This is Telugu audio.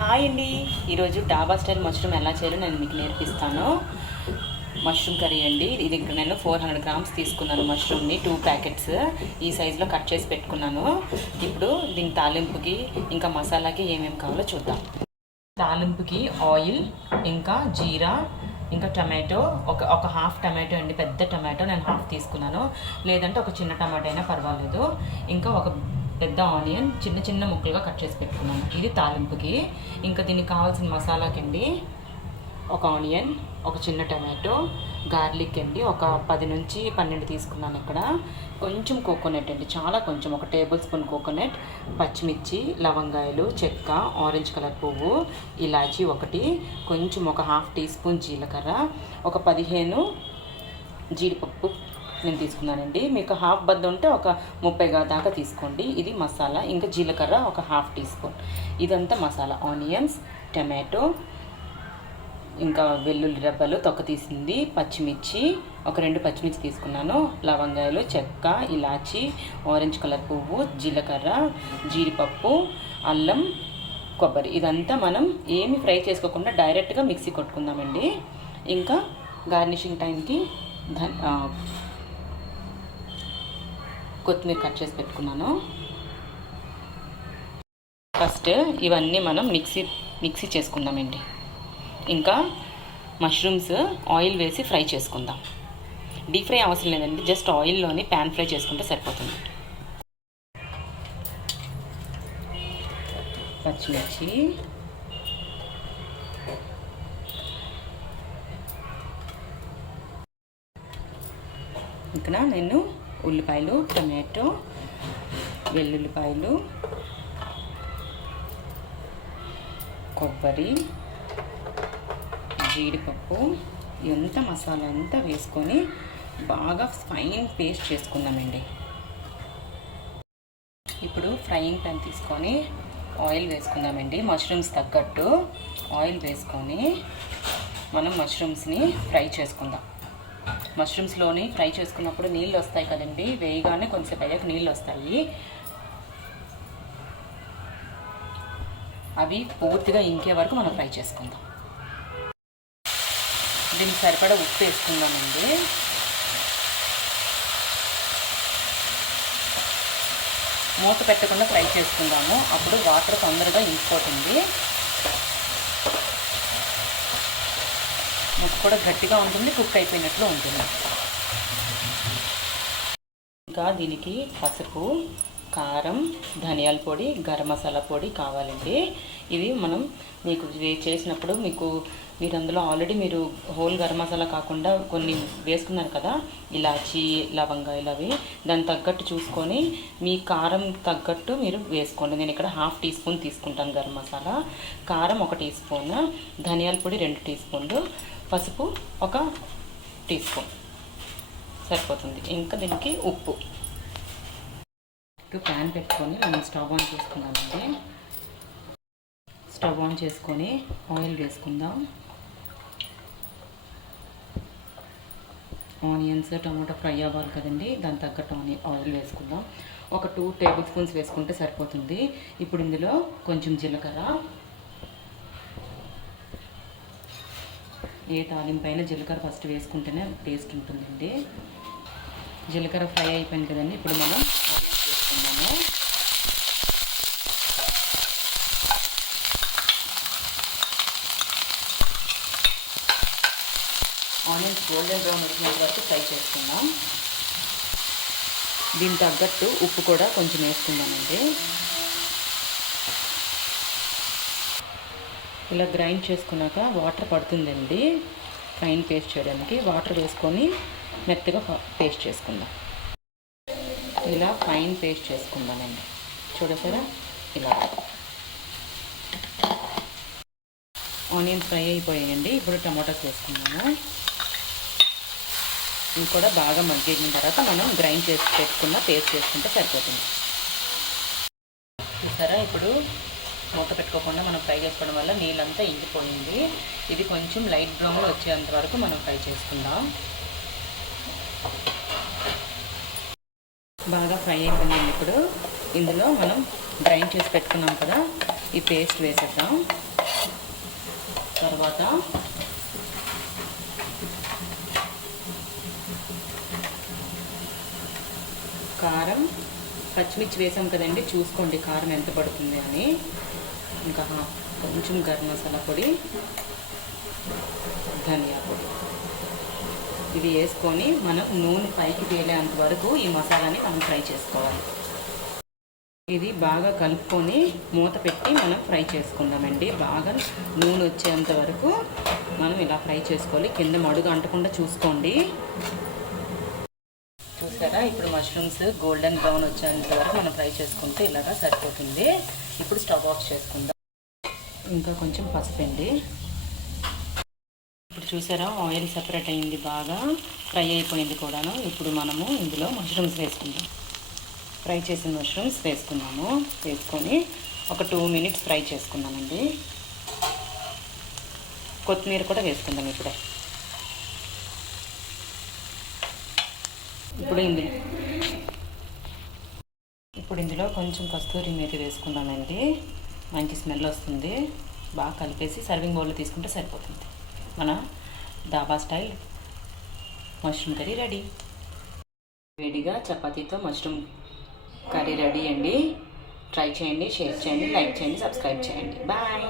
హాయ్ అండి, ఈరోజు డాబా స్టైల్ మష్రూమ్ ఎలా చేయాలో నేను మీకు నేర్పిస్తాను. మష్రూమ్ కర్రీ అండి. ఇది ఇక్కడ నేను 400 గ్రామ్స్ తీసుకున్నాను. మష్రూమ్ని 2 ప్యాకెట్స్ ఈ సైజులో కట్ చేసి పెట్టుకున్నాను. ఇప్పుడు దీని తాలింపుకి ఇంకా మసాలాకి ఏమేమి కావాలో చూద్దాం. తాలింపుకి ఆయిల్, ఇంకా జీరా, ఇంకా టమాటో, ఒక హాఫ్ టమాటో అండి, పెద్ద టమాటో నేను హాఫ్ తీసుకున్నాను, లేదంటే ఒక చిన్న టమాటో అయినా పర్వాలేదు. ఇంకా ఒక పెద్ద ఆనియన్ చిన్న చిన్న ముక్కలుగా కట్ చేసి పెట్టుకున్నాను. ఇది తాలింపుకి. ఇంకా దీనికి కావాల్సిన మసాలాకి అండి, ఒక ఆనియన్, ఒక చిన్న టమాటో, గార్లిక్ అండి ఒక 10 నుంచి 12 తీసుకున్నాను. ఇక్కడ కొంచెం కోకోనట్ అండి, చాలా కొంచెం, ఒక టేబుల్ స్పూన్ కోకోనట్, పచ్చిమిర్చి, లవంగాయలు, చెక్క, ఆరెంజ్ కలర్ పువ్వు, ఇలాచీ ఒకటి, కొంచెం ఒక హాఫ్ టీ స్పూన్ జీలకర్ర, ఒక 15 జీడిపప్పు నేను తీసుకున్నానండి. మీకు హాఫ్ బద్ద ఉంటే ఒక 30 దాకా తీసుకోండి. ఇది మసాలా. ఇంకా జీలకర్ర ఒక హాఫ్ టీ స్పూన్. ఇదంతా మసాలా. ఆనియన్స్, టమాటో, ఇంకా వెల్లుల్లి రెబ్బలు తొక్క తీసింది, పచ్చిమిర్చి ఒక 2 పచ్చిమిర్చి తీసుకున్నాను, లవంగాయలు, చెక్క, ఇలాచి, ఆరెంజ్ కలర్ పువ్వు, జీలకర్ర, జీడిపప్పు, అల్లం, కొబ్బరి. ఇదంతా మనం ఏమి ఫ్రై చేసుకోకుండా డైరెక్ట్గా మిక్సీ కొట్టుకుందామండి. ఇంకా గార్నిషింగ్ టైంకి కొత్తిమీర కట్ చేసి పెట్టుకున్నాను. ఫస్ట్ ఇవన్నీ మనం మిక్సీ చేసుకుందామండి. ఇంకా మష్రూమ్స్ ఆయిల్ వేసి ఫ్రై చేసుకుందాం. డీప్ ఫ్రై అవసరం లేదండి, జస్ట్ ఆయిల్లోని ప్యాన్ ఫ్రై చేసుకుంటే సరిపోతుంది. పచ్చిమిర్చి, ఇక్కడ నేను ఉల్లిపాయలు, టమాటో, వెల్లుల్లిపాయలు, కొబ్బరి, జీడిపప్పు, ఇదంతా మసాలా అంతా వేసుకొని బాగా ఫైన్ పేస్ట్ చేసుకుందామండి. ఇప్పుడు ఫ్రైయింగ్ ప్యాన్ తీసుకొని ఆయిల్ వేసుకుందామండి. మష్రూమ్స్ తగ్గట్టు ఆయిల్ వేసుకొని మనం మష్రూమ్స్ని ఫ్రై చేసుకుందాం. మష్రూమ్స్లోని ఫ్రై చేసుకున్నప్పుడు నీళ్ళు వస్తాయి కదండి, వేయగానే కొంచెం అయ్యాక నీళ్ళు వస్తాయి. అవి పూర్తిగా ఇంకే వరకు మనం ఫ్రై చేసుకుందాం. దీనికి సరిపడా ఉప్పు వేసుకుందామండి. మూత పెట్టకుండా ఫ్రై చేసుకుందాము, అప్పుడు వాటర్ తొందరగా ఇంకిపోతుంది. ముక్క కూడా గట్టిగా ఉంటుంది, కుక్ అయిపోయినట్లు ఉంటుంది. ఇంకా దీనికి పసుపు, కారం, ధనియాల పొడి, గరం మసాలా పొడి కావాలండి. ఇవి మనం మీకు చేసినప్పుడు మీరు అందులో ఆల్రెడీ మీరు హోల్ గరం మసాలా కాకుండా కొన్ని వేసుకున్నారు కదా, ఇలాచి, లవంగాయలు, అవి దాని తగ్గట్టు చూసుకొని మీ కారం తగ్గట్టు మీరు వేసుకోండి. నేను ఇక్కడ హాఫ్ టీ స్పూన్ తీసుకుంటాను గరం మసాలా, కారం 1 టీ స్పూన్, ధనియాల పొడి 2 టీ స్పూన్లు, పసుపు 1 టీ స్పూన్ సరిపోతుంది. ఇంకా దీనికి ఉప్పు. ప్యాన్ పెట్టుకొని మనం స్టవ్ ఆన్ చేసుకుందామండి. స్టవ్ ఆన్ చేసుకొని ఆయిల్ వేసుకుందాం. ఆనియన్స్, టమాటో ఫ్రై అవ్వాలి కదండి, దాని తగ్గట్టు ఆయిల్ వేసుకుందాం. ఒక 2 టేబుల్ స్పూన్స్ వేసుకుంటే సరిపోతుంది. ఇప్పుడు ఇందులో కొంచెం జీలకర్ర, ఏ తాలింపైన జీలకర్ర ఫస్ట్ వేసుకుంటేనే టేస్ట్ ఉంటుందండి. జీలకర్ర ఫ్రై అయిపోయింది కదండి, ఇప్పుడు మనం ఆనియన్స్ వేసుకుందాము. ఆనియన్స్ గోల్డెన్ బ్రౌన్ వచ్చినంత వరకు ఫ్రై చేసుకుందాం. దీనికి తగ్గట్టు ఉప్పు కూడా కొంచెం వేసుకుందామండి. ఇలా గ్రైండ్ చేసుకున్నాక వాటర్ పడుతుందండి ఫైన్ పేస్ట్ చేయడానికి. వాటర్ వేసుకొని మెత్తగా పేస్ట్ చేసుకుందాం. ఇలా ఫైన్ పేస్ట్ చేసుకుందామండి. చూడసారా, ఇలా ఆనియన్స్ ఫ్రై అయిపోయాయండి. ఇప్పుడు టమాటాస్ వేసుకున్నాము. ఇవి కూడా బాగా మగ్గిన తర్వాత మనం గ్రైండ్ చేసి పెట్టుకున్న పేస్ట్ చేసుకుంటే సరిపోతుంది. చూసారా, ఇప్పుడు మూత పెట్టుకోకుండా మనం ఫ్రై చేసుకోవడం వల్ల నీళ్ళంతా ఇంకిపోయింది. ఇది కొంచెం లైట్ బ్రౌన్ వచ్చేంత వరకు మనం ఫ్రై చేసుకుందాం. బాగా ఫ్రై అయిపోయింది. ఇప్పుడు ఇందులో మనం గ్రైండ్ చేసి పెట్టుకున్నాం కదా, ఈ పేస్ట్ వేసేద్దాం. తర్వాత కారం, పచ్చిమిర్చి వేసాం కదండి, చూసుకోండి కారం ఎంత పడుతుంది అని. ఇంకా కొంచెం గరం మసాలా పొడి, ధనియా పొడి, ఇవి వేసుకొని మనం నూనె పైకి తేలేంత వరకు ఈ మసాలాని మనం ఫ్రై చేసుకోవాలి. ఇది బాగా కలుపుకొని మూత పెట్టి మనం ఫ్రై చేసుకుందామండి. బాగా నూనె వచ్చేంత వరకు మనం ఇలా ఫ్రై చేసుకోవాలి. కింద మడుగు అంటకుండా చూసుకోండి. చూసారా, ఇప్పుడు మష్రూమ్స్ గోల్డెన్ బ్రౌన్ వచ్చేంత వరకు మనం ఫ్రై చేసుకుంటే ఇలాగా సరిపోతుంది. ఇప్పుడు స్టవ్ ఆఫ్ చేసుకుందాం. ఇంకా కొంచెం పసుపు అండి. ఇప్పుడు చూసారా, ఆయిల్ సెపరేట్ అయింది, బాగా ఫ్రై అయిపోయింది కూడాను. ఇప్పుడు మనము ఇందులో మష్రూమ్స్ వేసుకుందాం. ఫ్రై చేసిన మష్రూమ్స్ వేసుకున్నాము. వేసుకొని ఒక 2 minutes ఫ్రై చేసుకున్నామండి. కొత్తిమీర కూడా వేసుకుందాం ఇప్పుడే. ఇప్పుడు ఇందులో కొంచెం కస్తూరి మేతి వేసుకున్నానండి. మంచి స్మెల్ వస్తుంది. బాగా కలిపేసి సర్వింగ్ బౌల్లో తీసుకుంటే సరిపోతుంది. మన డాబా స్టైల్ మష్రూమ్ కర్రీ రెడీ. వేడిగా చపాతీతో మష్రూమ్ కర్రీ రెడీ అండి. ట్రై చేయండి, షేర్ చేయండి, లైక్ చేయండి, సబ్స్క్రైబ్ చేయండి. బాయ్.